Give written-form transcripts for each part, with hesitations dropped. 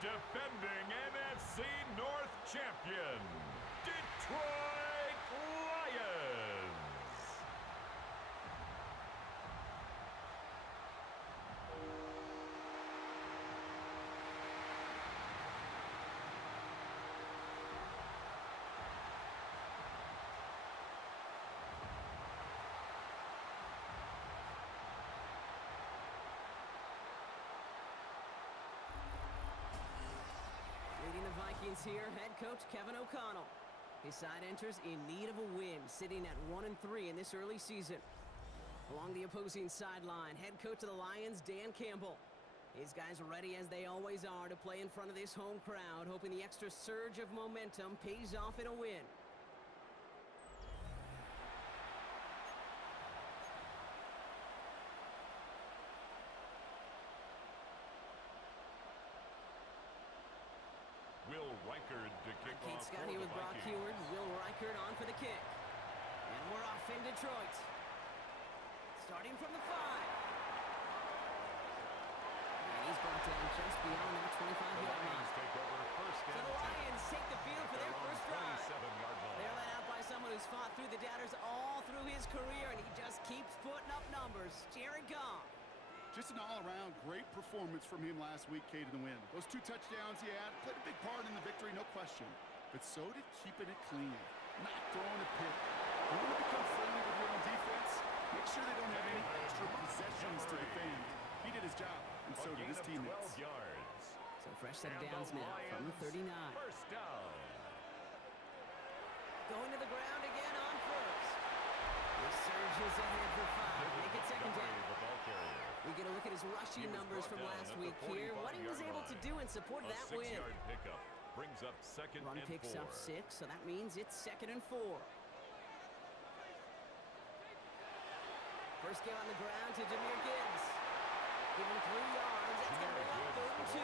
defending NFC North champion, Detroit Lions. Leading the Vikings here, head coach Kevin O'Connell. His side enters in need of a win, sitting at 1-3 in this early season. Along the opposing sideline, head coach of the Lions, Dan Campbell. His guys are ready, as they always are, to play in front of this home crowd, hoping the extra surge of momentum pays off in a win. Will Reichard to kick Kate off Scotty for with the Brock Vikings. Heward. Will Reichard on for the kick. And we're off in Detroit. Starting from the 5. And he's brought down just beyond that 25-yard line. Lions take over first So and the 10. Lions take the field for their first drive. 27-yard line. They're led out by someone who's fought through the doubters all through his career, and he just keeps putting up numbers. Jared Goff. Just an all-around great performance from him last week, Kate, in the win. Those 2 touchdowns he had played a big part in the victory, no question. But so did keeping it clean, not throwing a pick. You want to become friendly with your own defense? Make sure they don't have any extra possessions to defend. He did his job, and so did his teammates. 12 yards. So fresh set of And downs the now from the Lions 39. First down. Going to the ground again on first. He surges ahead for 5. Make it second down. The ball carrier. We get a look at his He rushing was numbers brought from down last at the week here. What he was 45-yard able to line. do in support of A that win. 6-yard pickup brings up second Run and picks 4. up 6, so that means it's 2nd and 4. First game on the ground to Jahmyr Gibbs. Give him 3 yards. That's going to bring up 3rd and 2.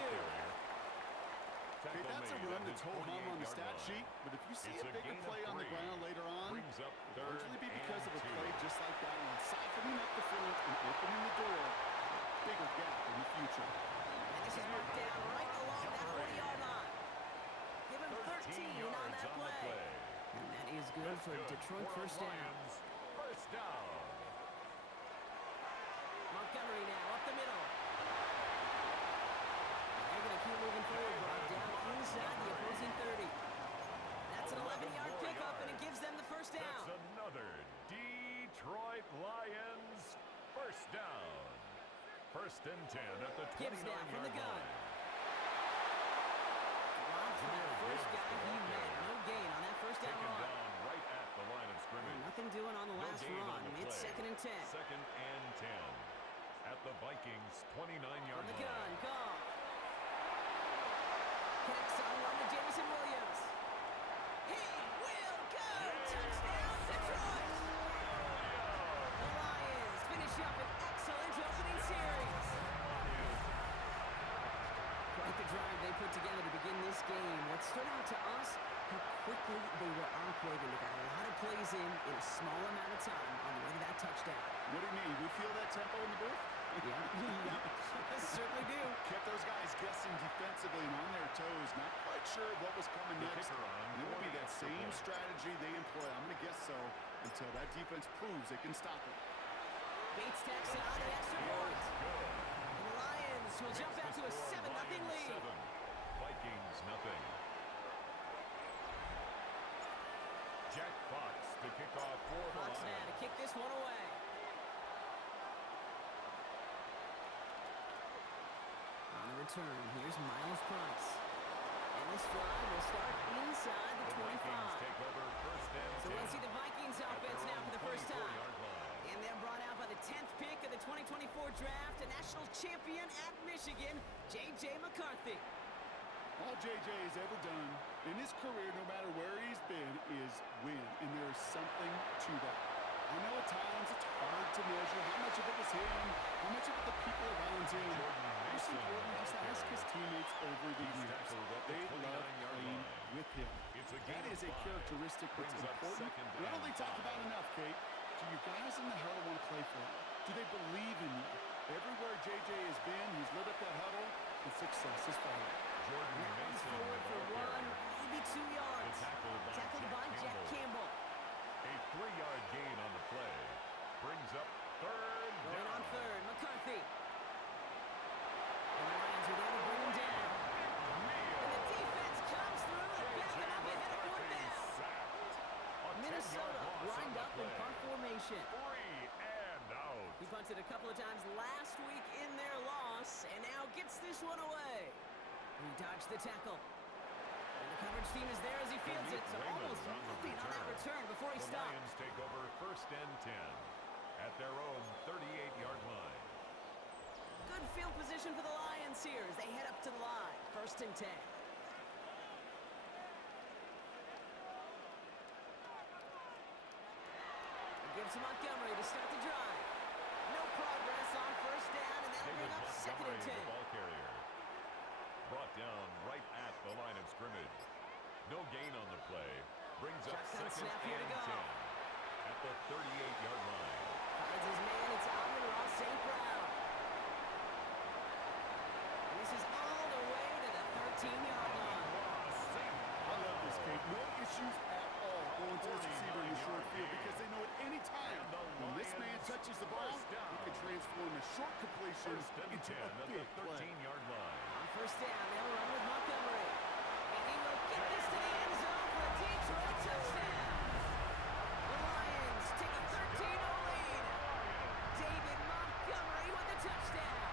Okay, that's a run that's ho-hum on the stat sheet, but if you see a bigger play on the ground later on, Brings up it'll largely be because of a 3rd and 2. play just like that one, siphoning up the front and opening the door, bigger gap in the future. And this is marked down right along that 40-yard line. Give him 13 on that play. And that is good for Detroit first down. Lions, first down. Montgomery now up the middle. They're going to keep moving forward, brought down inside the opposing 30. That's an 11-yard pickup, and it gives them the first down. That's another Detroit Lions first down. First and 10 at the 29-yard Gibbs now from the gun. line. Robbed for that first guy he met. No gain on that first down Taken run. down right at the line of scrimmage. Nothing doing on the No last gain on run. the It's play. 2nd and 10. Second and 10 at the Vikings' 29-yard From the line. gun, Goff. Connects on one to Jameson Williams. He will go! Touchdown, Detroit! The Lions finish up an excellent opening series. Quite the drive they put together to begin this game. What stood out to us, how quickly they were operating. They got a lot of plays in a small amount of time on the way to that touchdown. What do you mean? We feel that tempo in the booth? Yeah, certainly do. Kept those guys guessing defensively and on their toes, not quite sure what was coming The next. kicker on And it will be that 40 same points. strategy they employ, I'm going to guess so, until that defense proves they can stop it. Bates tacks it on the extra point. And the Lions will jump out to a 7-0 lead. 7, Vikings nothing. Jack Fox to kick off for the Fox now Lions. to kick this one away. On the return, here's Miles Price. And this drive will start inside the The Vikings 25. take over first and 10. So we'll see the Vikings at offense their now own for the first time. 24-yard line. And they're brought out by the 10th pick of the 2024 draft, a national champion at Michigan, J.J. McCarthy. All JJ has ever done in his career, no matter where he's been, is win. And there is something to that. I know at times it's hard to measure how much of it was him, how much of it the people around him. Most important, just ask his teammates over the years. They love playing with him. That is a characteristic that's important. And I don't think talked about enough, Kate. Do your guys in the huddle want to play for you? Do they believe in you? Everywhere JJ has been, he's lit up that huddle, and success is following. Jordan 2 yards. Tackled by Jack Campbell. A 3-yard gain on the play. Brings up third Going down. on third, McCarthy. And the Lions are there to bring him down. And the defense comes through and back him up ahead of fourth down. Minnesota lined up in punt formation. 3 and out. He punted a couple of times last week in their loss, and now gets this one away. He dodged the tackle. And the coverage team is there as he fields it, so almost nothing on that return before he stopped. The Lions take over first and 10 at their own 38-yard line. Good field position for the Lions here as they head up to the line. First and 10. Gives to Montgomery to start the drive. No progress on first down, and that'll bring up second and 10. The ball carrier. Brought down right at the line of scrimmage. No gain on the play. Brings up Shotgun second snap here to and go. 10 at the 38-yard line. Finds his man. It's Amon-Ra St. Brown. And this is all the way to the 13-yard line. I love this, Kate. No issues at all going to this receiver in the short field because they know at any time when this man touches the ball, he can transform a short completion into a big play. 13-yard line. On first down, they'll run with Montgomery. And he will get this to the end zone for a Detroit touchdown. The Lions take a 13-0 lead. David Montgomery with the touchdown.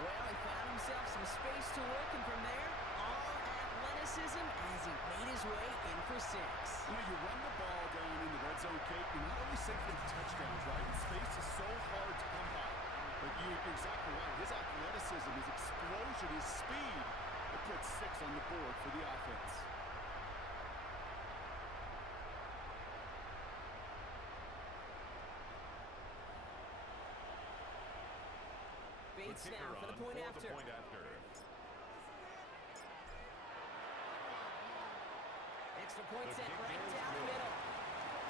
Well, he found himself some space to work, and from there, all athleticism as he made his way in for 6. You know, you run the ball down in the red zone, Kate, and not only save them touchdowns, right? And space is so hard to come by. But you're exactly right. His athleticism, his explosion, his speed, it puts 6 on the board for the offense. Bates now for the point after. Extra point set right down the middle.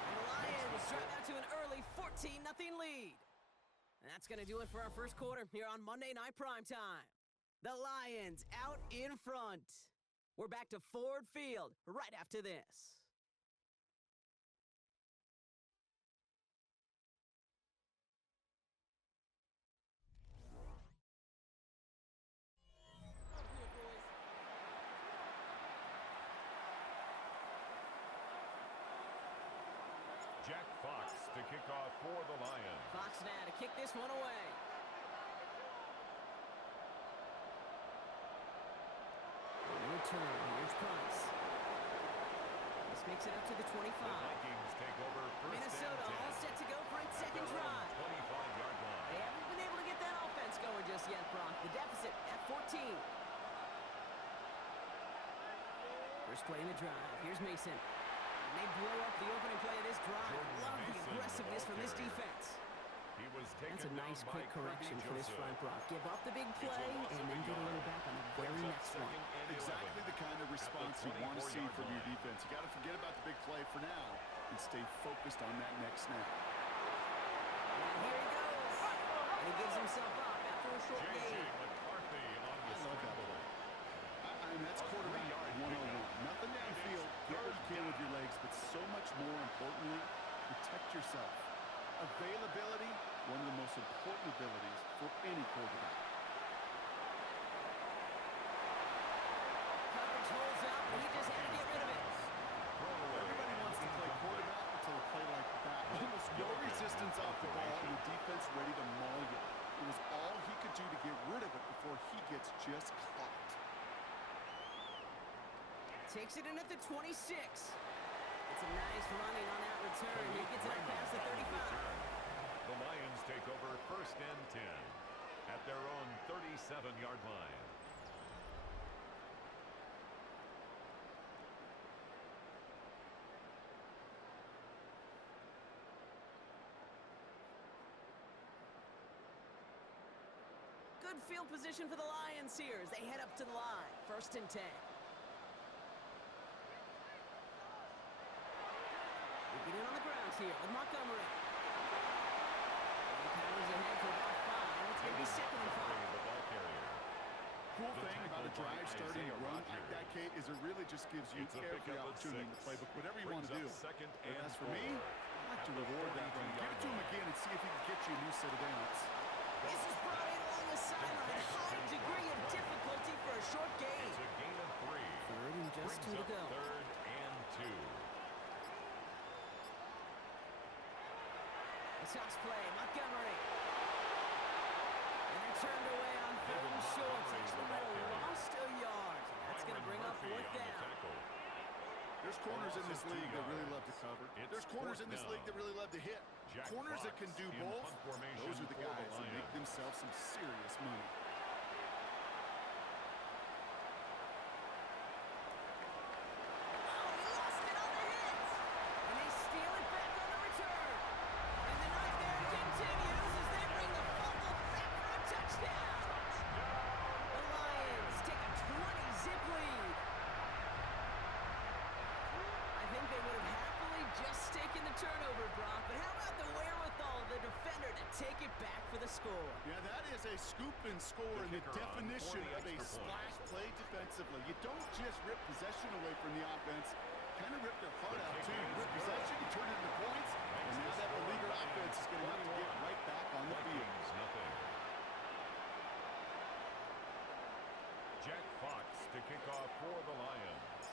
And the Lions drive out to an early 14-0 lead. And that's going to do it for our first quarter here on Monday Night Primetime. The Lions out in front. We're back to Ford Field right after this. Jack Fox to kick off for the Lions. Fox now to kick this one away. On the return, here's Price. This makes it up to the 25. The Vikings take over first Minnesota and 10 all set to go for its second at their own drive. 25-yard line. They haven't been able to get that offense going just yet, Brock. The deficit at 14. First play in the drive. Here's Mason. And they blow up the opening play of this drive. Jordan Love the Mason, aggressiveness the from this ball carrier. defense. He was taken That's a nice down quick by correction Kirby for this Joseph. front, Brock. Give up the big It's a play loss and of then a get a little yard. back on the very Brings up next one. second and Exactly 11 the kind of response you want to see 24-yard from your line. defense. You got to forget about the big play for now and stay focused on that next snap. And here he goes. And he gives himself up after a short J.J. gain. McCarthy on the I love that scramble. play. I mean, that's quarterback 101. Nothing downfield, get what you can with your legs, but so much more importantly, protect yourself. Availability, one of the most important abilities for any quarterback. Coverage holds up, and he just had to get rid of it. Everybody wants to play quarterback until a play like that. Almost no resistance off the ball and the defense ready to maul you. It was all he could do to get rid of it before he gets just caught. Takes it in at the 26. It's a nice running on that return. He gets it up past the 35. The Lions take over first and 10 at their own 37-yard line. Good field position for the Lions here as they head up to the line. First and 10. We get in on the ground here with Montgomery. And he powers ahead for about 5. It's going to be second and 5. The ball carrier. Cool thing about a drive starting a run like that, Kate, is it really just gives you every opportunity in the playbook, whatever you want to do. But as for me, I like to reward that run. Give it to him again and see if he can get you a new set of downs. This is brought in along the sideline. High degree of difficulty for a short gain. It's a gain of 3. Third and just 2 to go. Third and 2. The Sox play, Montgomery. And they're turned away on 3rd and short. Actually might have lost a yard. That's going to bring up 4th down. There's corners in this league that really love to cover. There's corners in this league that really love to hit. Corners that can do both, those are the guys that make themselves some serious money. Oh, he lost it on the hit. And they steal it back on the return. And the nightmare continues as they bring the fumble back for a touchdown. The Lions take a 20-zip lead. I think they would have happily just taken the turnover, Brock, but how about the wherewithal of the defender to take it back for the score? Yeah, that is a scoop and score in the definition of a splash play defensively. You don't just rip possession away from the offense, kind of rip their heart out too. You rip possession, you turn it into points, and now that beleaguered offense is going to have to get right back on the field. Nothing. Jack Fox to kick off for the Lions.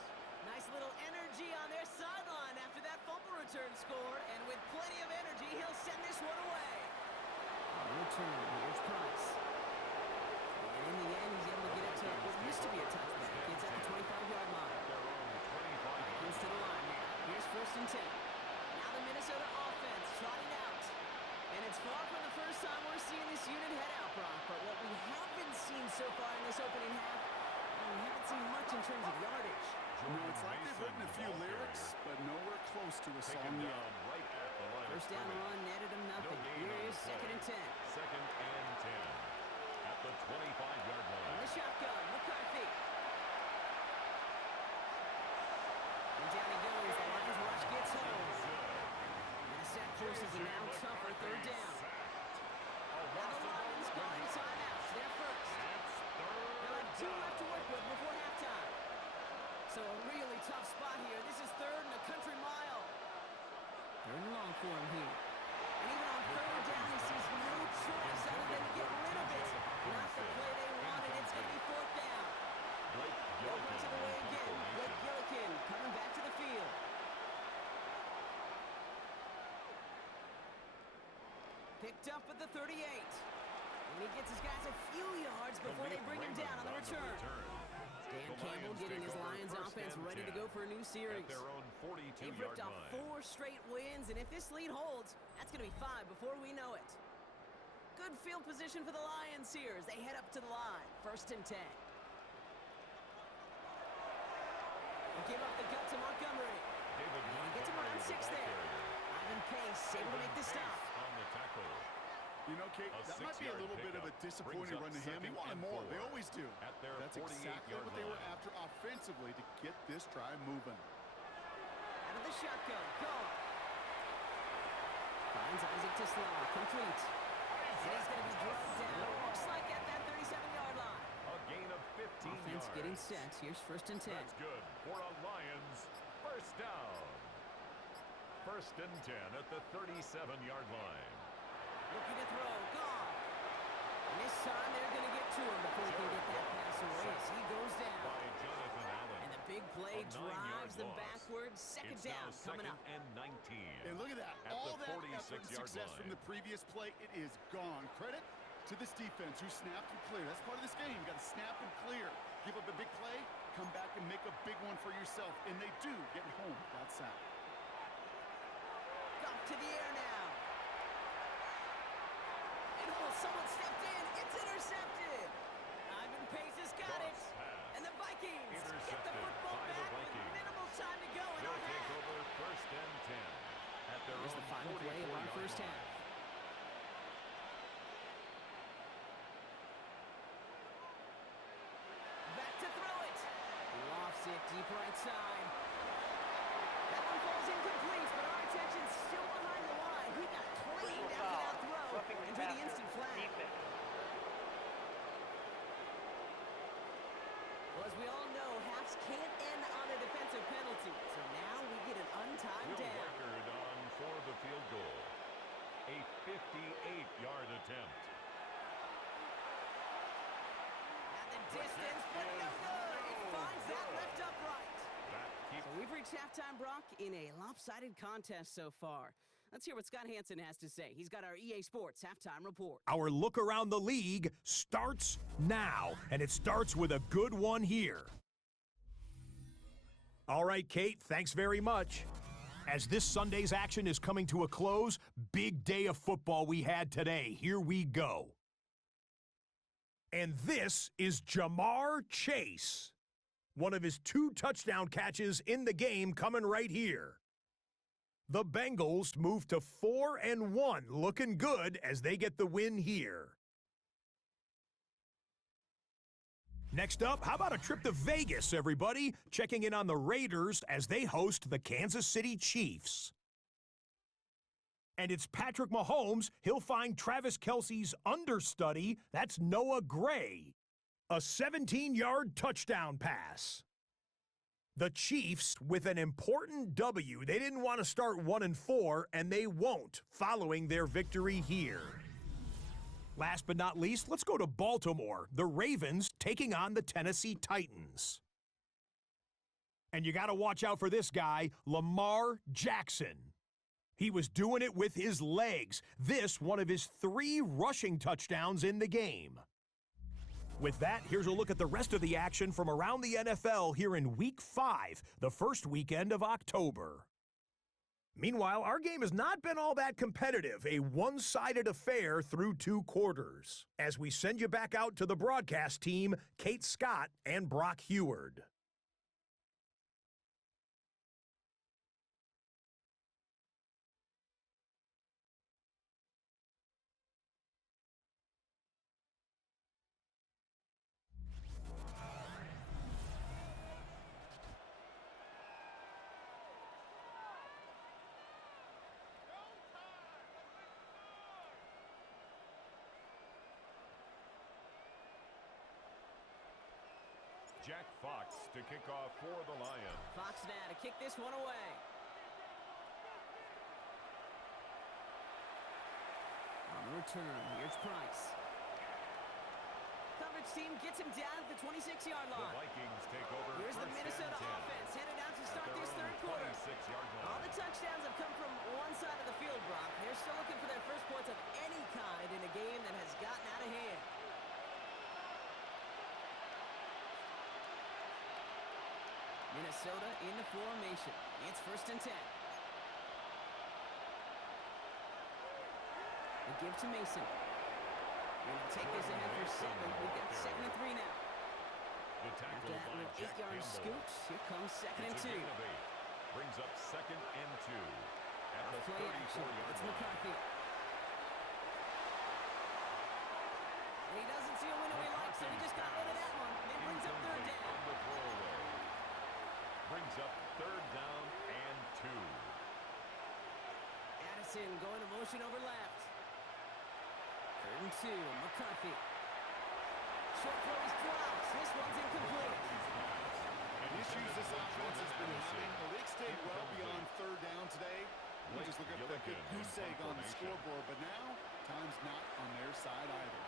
Nice little energy on their sideline after that fumble return score, and with plenty of energy, he'll send this one away. Return, here's Price. And in the end, he's able to get it to what used to be a touchback. It's at the 25-yard line. Comes to the line now. Here's 1st and 10. Now the Minnesota offense trotting out. And it's far from the first time we're seeing this unit head out, Brock. But what we haven't seen so far in this opening half, we haven't seen much in terms of yardage. It's like they've written a few lyrics, but nowhere close to a song yet. First down run netted him nothing. Here is 2nd and 10. 2nd and 10 at the 25-yard line. In the shotgun, McCarthy. And down he goes. The Lions rush gets home. And the sack forces a now tougher 3rd down. Now the Lions going timeouts. They're first. They'll have 2 left to work with before halftime. So a really tough spot here. This is 3rd and a country mile. 3rd and long for him here. And even on 3rd down, he sees no choice other than to get rid of it. Not the play they wanted. It's going to be 4th down. They'll run to the way again. Blake Gillikin coming back to the field. Picked up at the 38. And he gets his guys a few yards before they bring him down on the return. Dan Campbell getting his Lions offense ready to go for a new series. They've ripped off 4 straight wins, and if this lead holds, that's going to be 5 before we know it. Good field position for the Lions here as they head up to the line. 1st and 10. They'll give up the gut to Montgomery. And he gets him around 6 there. Ivan Pace able to make the stop. You know, Kate, that might be a little bit of a disappointing run to him. He wanted more. They always do. That's exactly what they were after offensively to get this drive moving. Out of the shotgun. Gone. Finds Isaac to Slaw. Complete. And he's going to be dropped down. Looks like at that 37-yard line. A gain of 15 Offense yards. getting set. Here's 1st and 10. That's good for a Lions first down. 1st and 10 at the 37-yard line. Looking to throw. Gone. And this time they're going to get to him before he can get that pass away as he goes down. By Jonathan Allen. And the big play A 9-yard drives them loss. backwards. Second It's down now coming 2nd up. and 19. And look at that. At All the that effort and 46-yard success line. from the previous play, it is gone. Credit to this defense who snapped and cleared. That's part of this game. You got to snap and clear. Give up a big play, come back and make a big one for yourself. And they do get home with that sack. Off to the air now. And someone stepped in. It's intercepted. Ivan Pace has got it. And the Vikings get the football back with minimal time to go in our They'll take half. over 1st and 10 at their Here's own the final play of our 44-yard first line. half. Back to throw it. Lofts it deep right side. That one falls incomplete, but our attention's still behind the line. He got cleaned after that throw and drew the instant flag. 58-yard attempt. At the distance, but no good. It finds that left upright. So we've reached halftime, Brock, in a lopsided contest so far. Let's hear what Scott Hansen has to say. He's got our EA Sports halftime report. Our look around the league starts now, and it starts with a good one here. All right, Kate, thanks very much. As this Sunday's action is coming to a close, big day of football we had today. Here we go. And this is Jamar Chase. One of his 2 touchdown catches in the game coming right here. The Bengals move to 4-1, looking good as they get the win here. Next up, how about a trip to Vegas, everybody? Checking in on the Raiders as they host the Kansas City Chiefs. And it's Patrick Mahomes. He'll find Travis Kelce's understudy. That's Noah Gray. A 17-yard touchdown pass. The Chiefs with an important W. They didn't want to start 1-4, and they won't following their victory here. Last but not least, let's go to Baltimore. The Ravens taking on the Tennessee Titans. And you got to watch out for this guy, Lamar Jackson. He was doing it with his legs. This one of his 3 rushing touchdowns in the game. With that, here's a look at the rest of the action from around the NFL here in Week 5, the first weekend of October. Meanwhile, our game has not been all that competitive, a one-sided affair through 2 quarters. As we send you back out to the broadcast team, Kate Scott and Brock Heward. Jack Fox to kick off for the Lions. Fox now to kick this one away. On the return, here's Price. Coverage team gets him down at the 26-yard line. The Vikings take over. Here's the Minnesota offense headed out to start this third quarter. 26-yard line. All the touchdowns have come from one side of the field, Brock. They're still looking for their first points of any kind in a game that has gotten out of hand. Minnesota in the formation. It's 1st and 10. They give to Mason. And he'll take this ahead for 7. We've got 7-3 now. The tackle After that by little Jack 8-yard Campbell. scoot, here comes 2nd and It's 2. a gain of 8. Brings up 2nd and 2. At the Play action. 34-yard It's line. McCarthy. And he doesn't see a window he likes, so he just got rid of that one. It brings up 3rd down. On the throwaway. Brings up 3rd down and 2. Addison going to motion over left. 3rd and 2. McCarthy. Short throw is dropped. This one's incomplete. The issues this offense has been having, well, they stayed well beyond 3rd down today. We just look at that good goose egg on the scoreboard, but now time's not on their side either.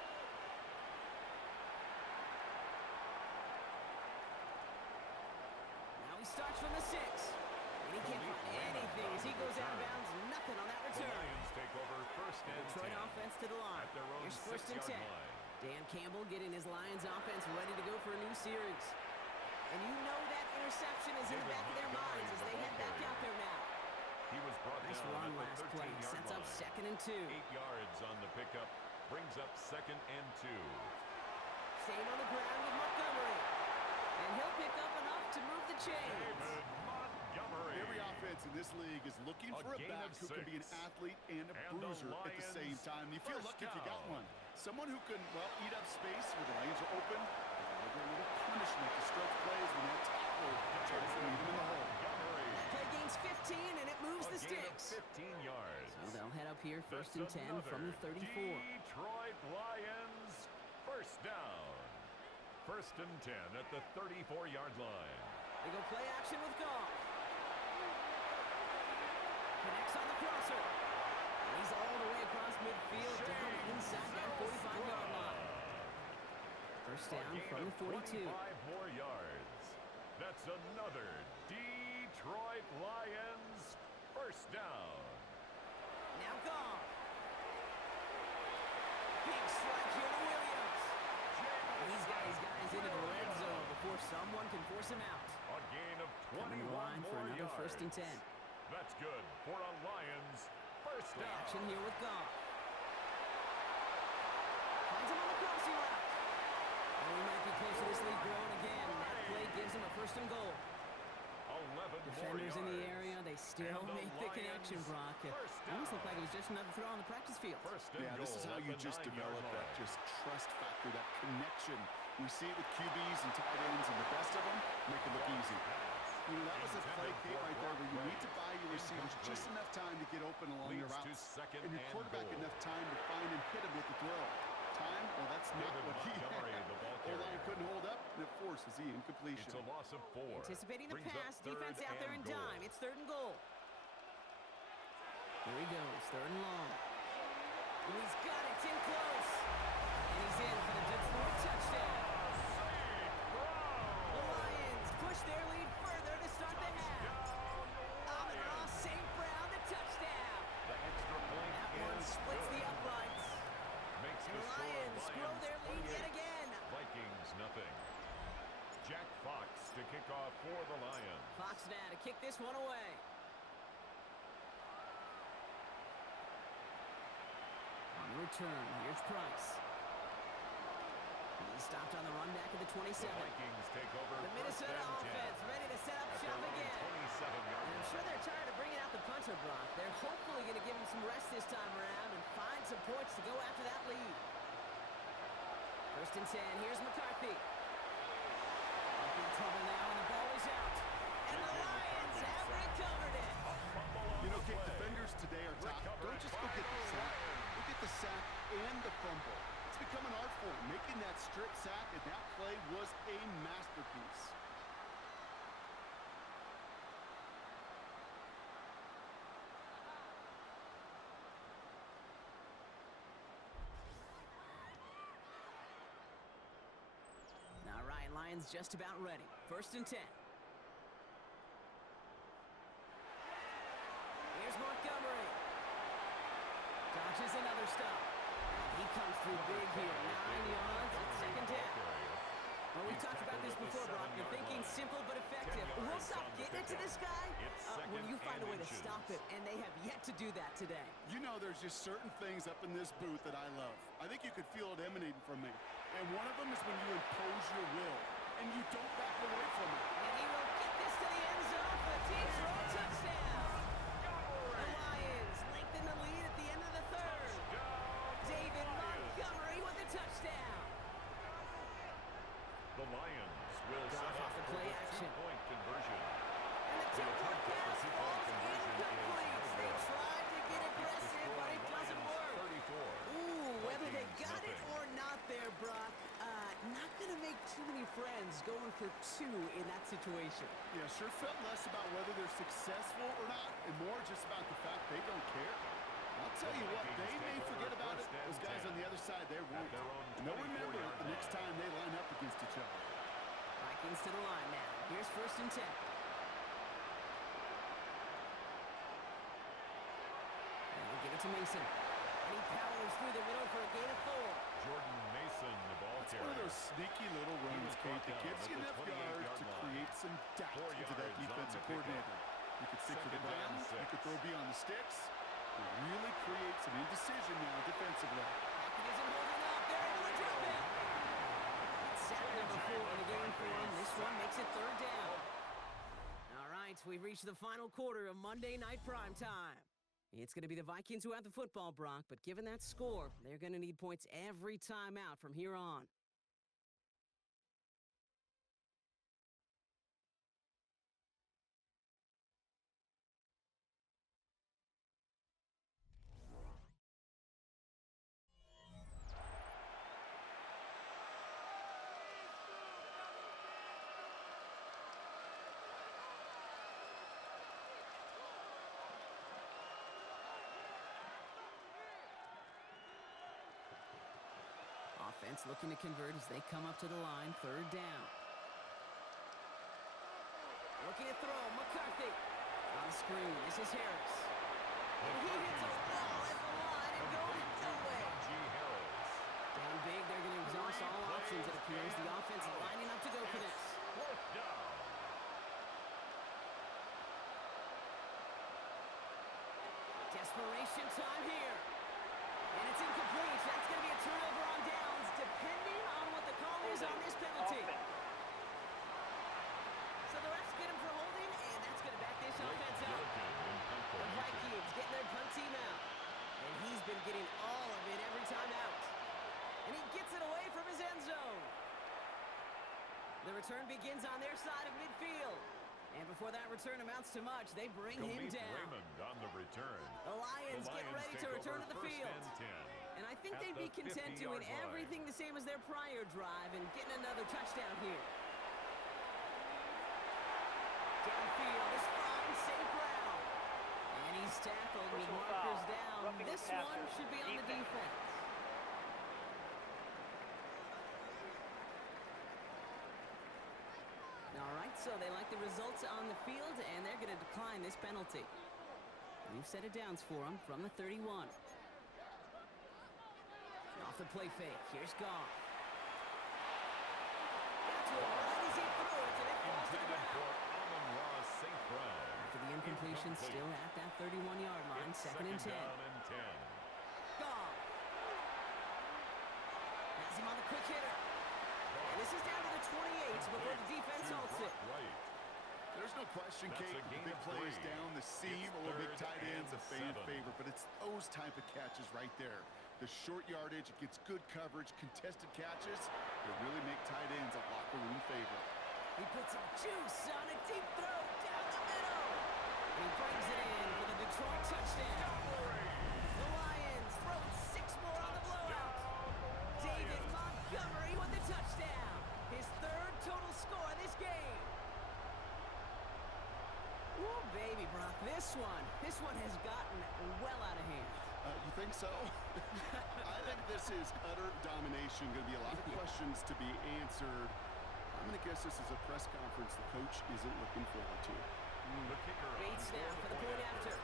Now he starts from the 6. And he can't find anything as he goes out of bounds. Nothing on that The return. Lions take over 1st and Detroit 10. offense to the line. At their own Here's 1st and 10. 6-yard line. Dan Campbell getting his Lions offense ready to go for a new series. And you know that interception is in the back of their minds as they head back out there now. He was brought Nice down run at last the play. 13-yard Sets up line. 2nd and 2. 8 yards on the pickup. Brings up 2nd and 2. Same on the ground with Montgomery. And he'll pick up enough to move the chains. David Montgomery. Every offense in this league is looking A for a gain back of who can be an 6. athlete and a And the bruiser at the same Lions time. You feel first lucky if you got down. one. Someone who can, well, eat up space when the lanes are open. Deliver a little punishment to stretch plays when that tackler tries to meet him in the hole. Montgomery. Play gains 15 and it moves A the gain of sticks. 15 yards. So they'll head up here 1st and That's 10 from the another 34. Detroit Lions 1st down. 1st and 10 at the 34-yard line. They go play action with Goff. Connects on the crosser. And He's all the way across midfield, down inside that 45-yard line. First down from the 42. 25 more yards. That's another Detroit Lions first down. Now Goff. Big strike here to Williams. He's got his guys into the red zone before someone can force him out. A gain of Coming 21 line for more another yards. first and 10. That's good for a Lions first Play down. action here with Goff. Finds him on the crossing route. Oh, he might be close to this lead growing again. That play gives him a first and goal. 11 Defenders more in the yards. area, they still And the make the connection, Lions Brock. It first almost down. looked like it was just another throw on the practice field. First and Yeah, this is goal how at you the just 9-yard develop that line. just trust factor, that connection. We see it with QBs and tight ends, and the best of them make it look easy. You know, that was a play, Kate, right there where you need to buy your receivers just enough time to get open along their Leads to routes, second and your and quarterback goal. enough time to find and hit him with the throw. Time? Well, that's not David what he Montgomery, had. the ball O-line carrier. couldn't hold up, and it forces the incompletion. It's a loss of 4. Anticipating the Brings up pass, third defense out there in and goal. dime. It's third and goal. Here he goes, third and long. And he's got it, it's in close. And he's in for the Detroit touchdown. The Lions push their lead further to start the half. Amon-Ra St. Brown, the touchdown. The extra point That one is splits good. the uprights. Makes And the the score Lions grow their lead 28. yet again. Vikings nothing. Jack Fox to kick off for the Lions. Fox now to kick this one away. On the return, here's Price. He's stopped on the run back at the 27. The Vikings take over The first Minnesota and 10. offense ready to set up At shop their own again. 27-yard And I'm line. sure they're tired of bringing out the punter, Brock. They're hopefully going to give him some rest this time around and find some points to go after that lead. First and 10, here's McCarthy. Up in trouble now, and the ball is out. And the Lions have recovered it. You know, Kate, defenders today are top. Don't just go get the sack. Go get the sack and the fumble. It's become an art form, making that strip sack, and that play was a masterpiece. All right, Lions just about ready. First and 10. Here's Montgomery. Dodges another stop. And he comes through big here. 9 yards at second down. Well, we've talked about this before, Brock. The thinking's simple but effective. We'll stop getting it to this guy when you find a way to stop it, and they have yet to do that today. You know, there's just certain things up in this booth that I love. I think you could feel it emanating from me. And one of them is when you impose your will, and you don't back away from it. And he will get this to the end zone for a Detroit touchdown. The Lions lengthen the lead at the end of the third. David Montgomery with a touchdown. The Lions will Goff set off up the for play the action. two-point conversion. And the two-point pass falls incomplete. They tried to get aggressive, but it doesn't work. 34. Ooh, whether they Vikings got it nothing. or not there, Brock, not going to make too many friends going for two in that situation. Yeah, sure felt less about whether they're successful or not, and more just about the fact they don't care. I'll tell you what, they may forget about it. Those guys on the other side, they won't. their own And they'll remember it 24-yard the next time they line up against each other. Vikings to the line now. Here's first and 10. And they'll give it to Mason. And he powers through the middle for a gain of 4. Jordan Mason, the ball It's carrier. one of those sneaky little runs, was Kate, brought that down gives at you the enough 28-yard yards to line. create some doubt 4 into that yards on defensive the pickup. coordinator. You could stick to the Second down, ground, you 6. could throw beyond the sticks. It really creates an indecision now defensively. Pocket isn't holding up. They're able to drop it. It's sack number 4 in the game for him. This one makes it third down. All right, we've reached the final quarter of Monday Night Primetime. It's going to be the Vikings who have the football, Brock, but given that score, they're going to need points every time out from here on. offense looking to convert as they come up to the line, third down. Looking to throw, McCarthy. On the screen, this is Harris. And he hits a ball at the line and goes nowhere. Down big, they're going to exhaust all options, it appears. The offense lining up to go for this. Fourth down. Desperation time here. And it's incomplete. That's going to be a turnover on downs, depending on what the call is on this penalty. So the refs get him for holding, and that's going to back this offense up. The Vikings getting their punt team out. And he's been getting all of it every time out. And he gets it away from his end zone. The return begins on their side of midfield. And before that return amounts to much, they bring him down. Raymond on the return. The Lions get ready to return to the field. And I think they'd be content doing everything the same as their prior drive and getting another touchdown here. Downfield is fine, St. Brown. And he's tackled with markers down. This one should be on the defense. All right, so they like the results on the field, and they're going to decline this penalty. We've set it downs for him from the 31. Off the play fake, here's Goff. Got to him right as he threw it, and it falls to the ground. After the incompletion, still at that 31-yard line, second and 10. Goff. Has him on the quick hitter. And this is down to the 28 before the defense halts it. There's no question, Kate, the big plays down the seam or big tight ends a fan favorite, but it's those type of catches right there. The short yardage, it gets good coverage, contested catches, they really make tight ends a locker room favorite. He puts some juice on a deep throw down the middle. He brings it in for the Detroit touchdown. The Lions throw 6 more on the blowout. David Montgomery with the touchdown. His third total score in this game. Ooh, baby, Brock, this one has gotten well out of hand. You think so? I think this is utter domination. Going to be a lot of questions to be answered. I'm going to guess this is a press conference the coach isn't looking forward to. The kicker Bates now for the point after.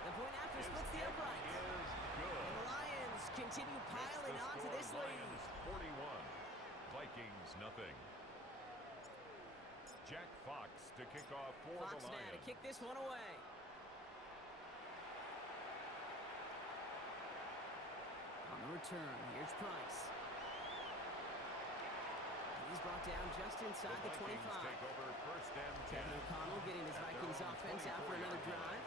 The point after splits the uprights. And the Lions continue piling on to this lead. 41, Vikings nothing. Jack Fox to kick off for Fox the now Lions. to kick this one away. On the return, here's Price. And he's brought down just inside the 25. Take over first and 10. Kevin O'Connell getting his Vikings offense out for another drive.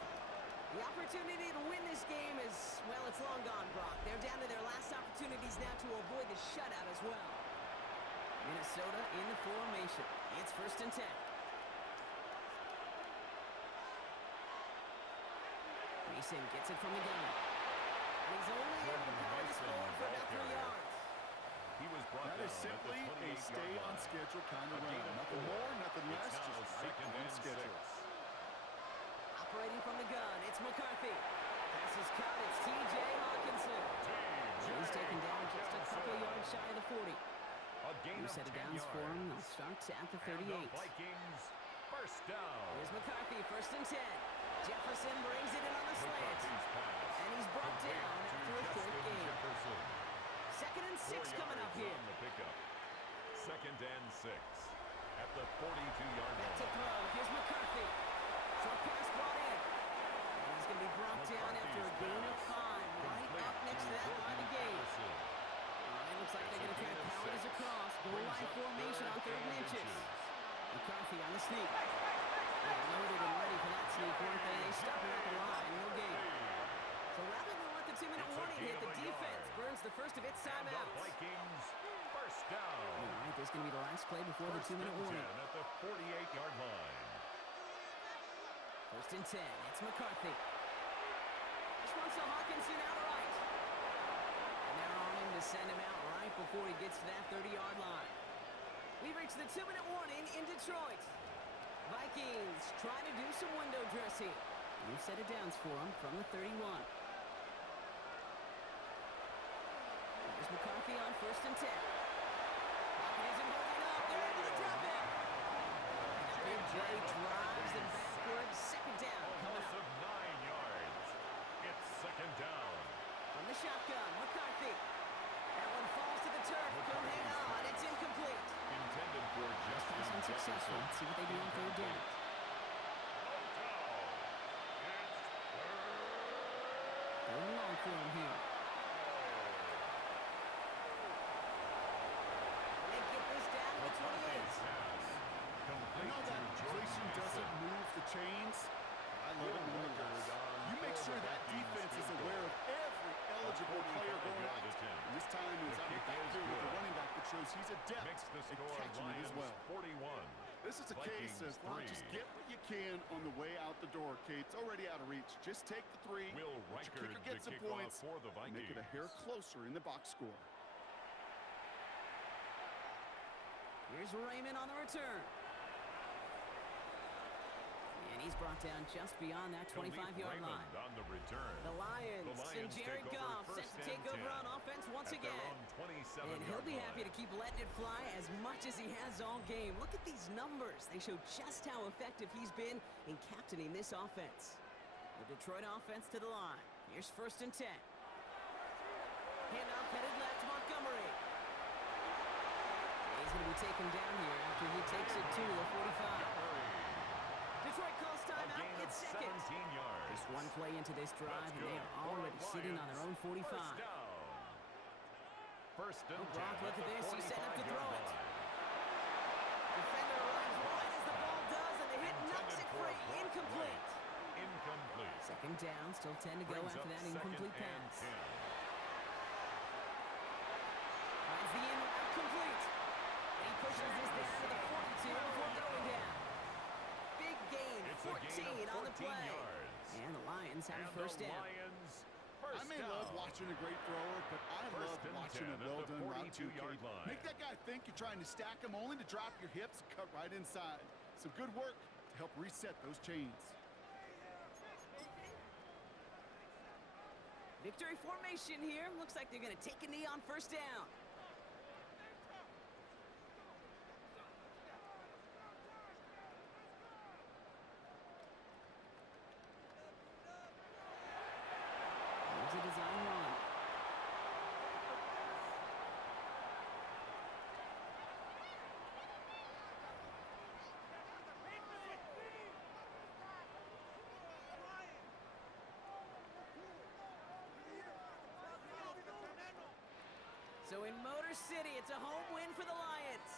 The opportunity to win this game is, well, it's long gone, Brock. They're down to their last opportunities now to avoid the shutout as well. Minnesota in the formation. It's first and 10. Mason gets it from the gun. And he's only able to power this forward for about 3 yards. He was brought That down is simply at the a stay-on-schedule kind of run. Nothing more, nothing less, just right on schedule. Operating from the gun, it's McCarthy. Pass is caught, it's T.J. Hawkinson. He's taken down just a couple yards shy of the 40. You set it downs for him. They'll start at the 38. Vikings first down. Here's McCarthy, first and 10. Jefferson brings it in on the slant. And he's brought down after a short gain. Second and 6 coming up here. On the pickup. Second and 6 at the 42-yard Back to line. throw. Here's McCarthy. Short pass brought in. And he's going to be brought down after a gain of 5. Right up next to that line of gain. It looks like they're going to try to power this across. Goal line formation on 3rd and inches. McCarthy on the sneak. They're loaded and ready for that sneak, weren't they? They stop him at the line. No gain. So rather than let the 2-minute warning hit, the defense burns the first of its timeouts. Vikings first down. All right, this is going to be the last play before the 2-minute warning. At the 48-yard line. First and 10. It's McCarthy. This one's to Hawkinson outright. And they're on him to send him out right before he gets to that 30-yard line. We reach the 2-minute warning in Detroit. Vikings trying to do some window dressing. We've set it downs for him from the 31. Here's McCarthy on 1st and 10. Pocket isn't holding up. They're able to drop it. And a big play drives them backwards. Second down coming Loss up. of 9 yards. It's second down. From the shotgun, McCarthy. That one falls to the turf. Couldn't hang on. It's incomplete. Intended for Justin This one's successful. Let's see what they do on 3rd down. Going long for him here. They get this down to the 28. I know that inflation doesn't move the chains. I love it nonetheless. You make sure that defense is aware of every eligible player going out. And this time it's out of the backfield with the running back that shows he's adept Makes the at score catching it as Lions well. 41. This is a case of well, just get what you can on the way out the door, Kate. It's already out of reach. Just take the 3. Will Let your Reichard kicker get the some kickoff points. for the Vikings. Make it a hair closer in the box score. Here's Raymond on the return. And he's brought down just beyond that 25-yard line. On the return. The Lions and Jared take over Goff set first to take and over 10 on offense once at their again. own 27 And he'll be yard happy to line. keep letting it fly as much as he has all game. Look at these numbers. They show just how effective he's been in captaining this offense. The Detroit offense to the line. Here's 1st and 10. Handoff headed left, Montgomery. And he's going to be taken down here after he takes it to the 45. Detroit calls timeout. It's second. 17 yards. Just one play into this drive, That's and they good. are already sitting on their own 45. First down. First and 10 Brock, look at at the this. He's setting up to throw 45-yard it. line. Defender runs right as the ball does, and the hit knocks it For a free. block Incomplete. right. Incomplete. Second down, still 10 to go Brings after up that second incomplete and pass. 10. Finds the in route complete. And he pushes this down to the 42 before going down. Big gain, It's a 14 gain of on the 14 play. yards. And the Lions have And a first the down. Lions I first may down. love watching a great thrower, but I First love and watching 10 a at the well-done route too, 42-yard Kate. line. Make that guy think you're trying to stack him only to drop your hips and cut right inside. Some good work to help reset those chains. Victory formation here. Looks like they're going to take a knee on first down. Here's a design run. So in Motor City, it's a home win for the Lions.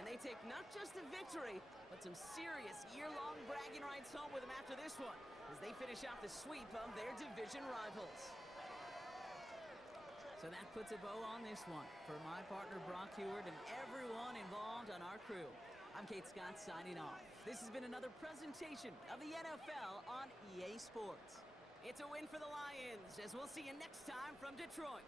And they take not just a victory, but some serious year-long bragging rights home with them after this one, as they finish off the sweep of their division rivals. So that puts a bow on this one. For my partner, Brock Heward, and everyone involved on our crew, I'm Kate Scott signing off. This has been another presentation of the NFL on EA Sports. It's a win for the Lions, as we'll see you next time from Detroit.